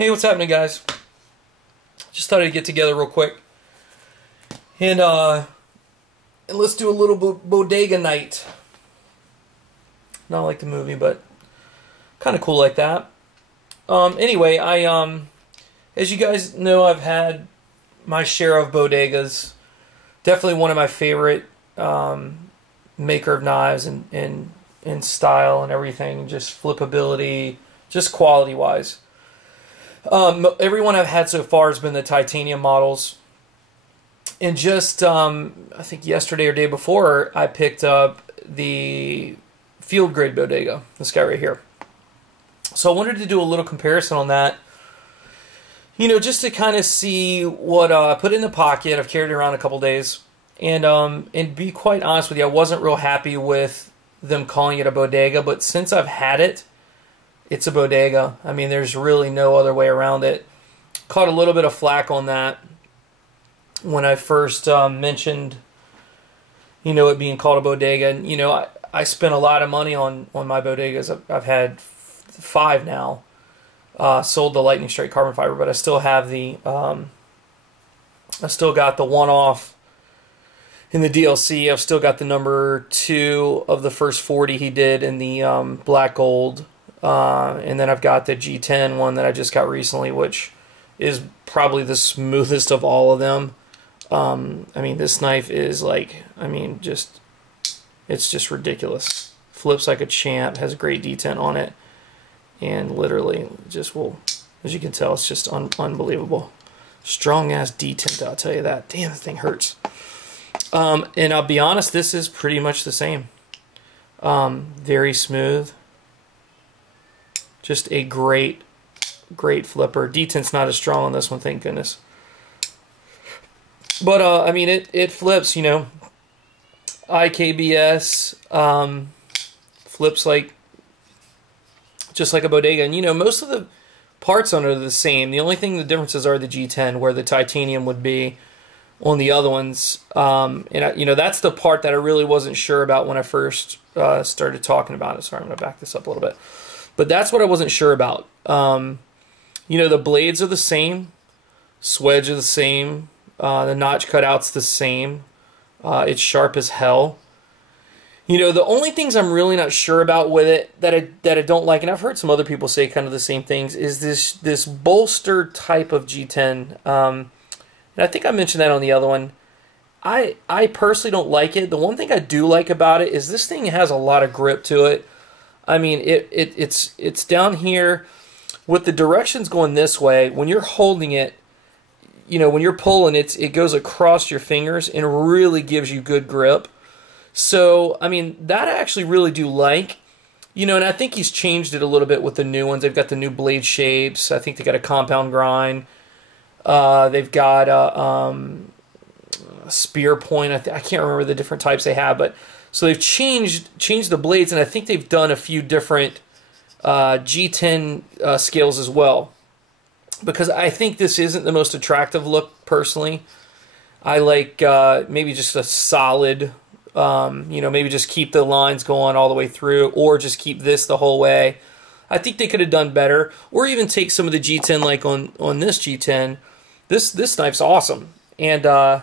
Hey, what's happening, guys? Just thought I'd get together real quick and let's do a little bodega night. Not like the movie, but kind of cool like that. Anyway, as you guys know, I've had my share of bodegas. Definitely one of my favorite maker of knives and style and everything, just flippability, just quality wise. Everyone I've had so far has been the titanium models. And just, I think yesterday or day before, I picked up the field grade Bodega, this guy right here. So I wanted to do a little comparison on that. You know, just to kind of see what I put in the pocket. I've carried it around a couple days. And be quite honest with you, I wasn't real happy with them calling it a Bodega. But since I've had it, it's a Bodega. I mean, there's really no other way around it. Caught a little bit of flack on that when I first mentioned, you know, it being called a Bodega. And, you know, I spent a lot of money on my Bodegas. I've had 5 now. Sold the lightning strike carbon fiber, but I still have the, I still got the one-off in the DLC. I've still got the number 2 of the first 40 he did in the black gold. And then I've got the G10 one that I just got recently, which is probably the smoothest of all of them. I mean, this knife is like, I mean, just, it's just ridiculous. Flips like a champ, has a great detent on it, and literally just will, as you can tell, it's just unbelievable. Strong ass detent, I'll tell you that. Damn, the thing hurts. And I'll be honest, this is pretty much the same. Very smooth. Just a great flipper. Detent's not as strong on this one, thank goodness. But I mean, it flips, you know. IKBS flips like just like a Bodega, and you know, most of the parts on it are the same. The only thing the differences are the G10, where the titanium would be on the other ones. And you know, that's the part that I really wasn't sure about when I first started talking about it. Sorry, I'm going to back this up a little bit. But that's what I wasn't sure about. You know, the blades are the same. Swedge are the same. The notch cutout's the same. It's sharp as hell. You know, the only things I'm really not sure about with it that I don't like, and I've heard some other people say kind of the same things, is this bolster type of G10. And I think I mentioned that on the other one. I personally don't like it. The one thing I do like about it is this thing has a lot of grip to it. I mean, it's down here with the directions going this way. When you're holding it, you know, when you're pulling, it goes across your fingers and really gives you good grip. So, I mean, that I actually really do like. You know, and I think he's changed it a little bit with the new ones. They've got the new blade shapes. I think they got a compound grind. They've got a spear point. I can't remember the different types they have, but so they've changed the blades, and I think they've done a few different G10 scales as well. Because I think this isn't the most attractive look, personally. I like maybe just a solid, you know, maybe just keep the lines going all the way through, or just keep this the whole way. I think they could have done better, or even take some of the G10, like on this G10. This knife's awesome, and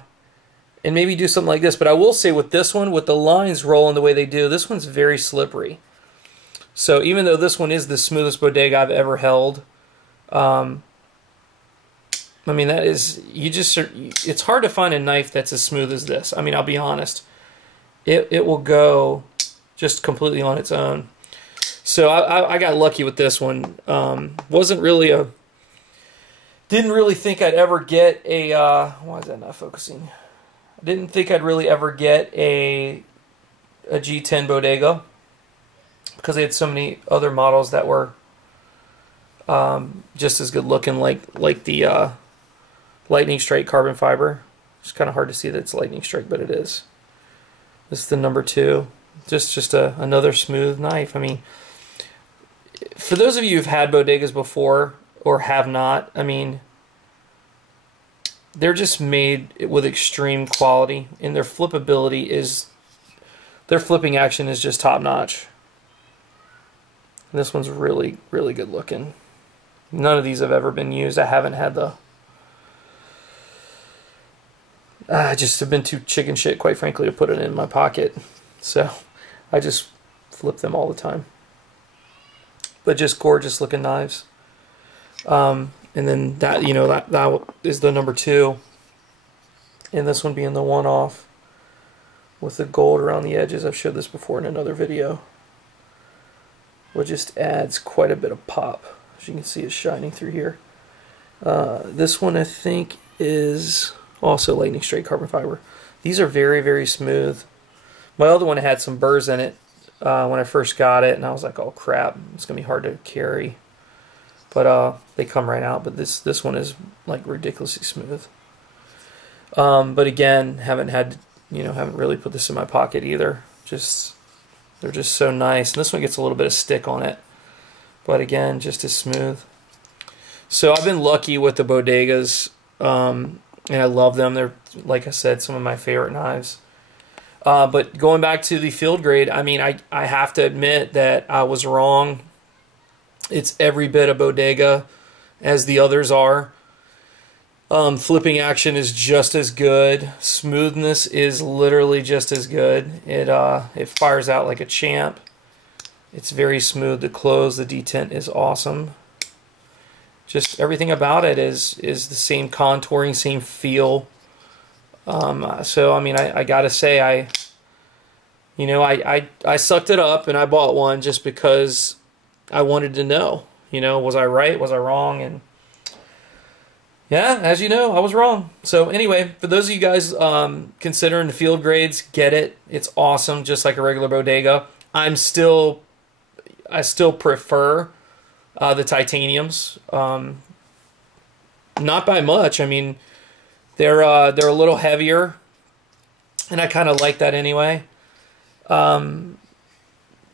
maybe do something like this. But I will say with this one, with the lines rolling the way they do, this one's very slippery. So even though this one is the smoothest Bodega I've ever held, I mean, that is, it's hard to find a knife that's as smooth as this. I mean, I'll be honest. It will go just completely on its own. So I got lucky with this one. Didn't really think I'd ever get a, why is that not focusing? I didn't think I'd really ever get a G10 Bodega, because they had so many other models that were just as good looking, like the lightning strike carbon fiber. It's kind of hard to see that it's lightning strike, but it is. This is the number 2. Just another smooth knife. I mean, for those of you who've had Bodegas before or have not, I mean, they're just made with extreme quality, and their flippability is, their flipping action is just top notch. This one's really, really good looking. None of these have ever been used. I haven't had the... I just have been too chicken shit, quite frankly, to put it in my pocket. So I just flip them all the time. But just gorgeous looking knives. And then that, you know, that is the number 2. And this one being the one-off with the gold around the edges. I've showed this before in another video. Which just adds quite a bit of pop. As you can see, it's shining through here. This one I think is also lightning straight carbon fiber. These are very, very smooth. My other one had some burrs in it when I first got it, and I was like, oh crap, it's gonna be hard to carry. But they come right out. But this one is like ridiculously smooth. But again, haven't really put this in my pocket either. They're just so nice. And this one gets a little bit of stick on it, but again, just as smooth. So I've been lucky with the Bodegas. And I love them. They're, like I said, some of my favorite knives. But going back to the field grade, I mean, I have to admit that I was wrong. It's every bit a Bodega as the others are. Flipping action is just as good. Smoothness is literally just as good. It fires out like a champ. It's very smooth to close. The detent is awesome. Just everything about it is the same contouring, same feel. So I mean, I gotta say, I sucked it up and I bought one just because I wanted to know. You know, was I right? Was I wrong? And yeah, as you know, I was wrong. So anyway, for those of you guys considering the field grades, get it. It's awesome, just like a regular Bodega. I still prefer the titaniums, not by much. I mean, they're a little heavier, and I kind of like that anyway. And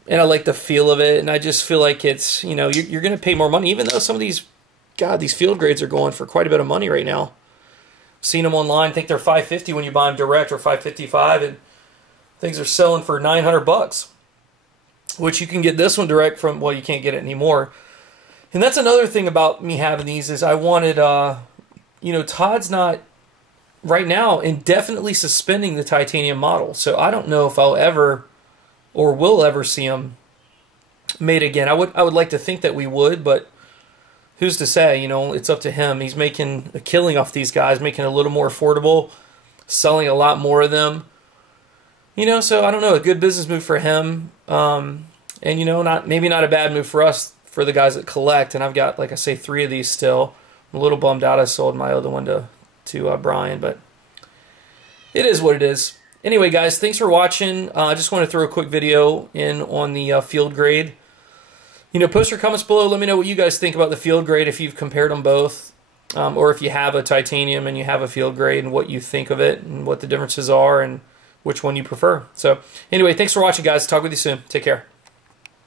I like the feel of it, and I just feel like it's, you know, you're going to pay more money, even though some of these, God, these field grades are going for quite a bit of money right now. Seen them online. I think they're $550 when you buy them direct, or $555, and things are selling for $900, which you can get this one direct from. Well, you can't get it anymore. And that's another thing about me having these is I wanted, you know, Todd's not right now indefinitely suspending the titanium model, so I don't know if I'll ever or will ever see them made again. I would like to think that we would, but who's to say? You know, it's up to him. He's making a killing off these guys, making it a little more affordable, selling a lot more of them. You know, so I don't know, a good business move for him, and you know, maybe not a bad move for us, for the guys that collect. And I've got, like I say, 3 of these still. I'm a little bummed out I sold my other one to Brian, but it is what it is. Anyway, guys, thanks for watching. I just want to throw a quick video in on the field grade. You know, post your comments below. Let me know what you guys think about the field grade, if you've compared them both, or if you have a titanium and you have a field grade, and what you think of it, and what the differences are, and which one you prefer. So anyway, thanks for watching, guys. Talk with you soon. Take care.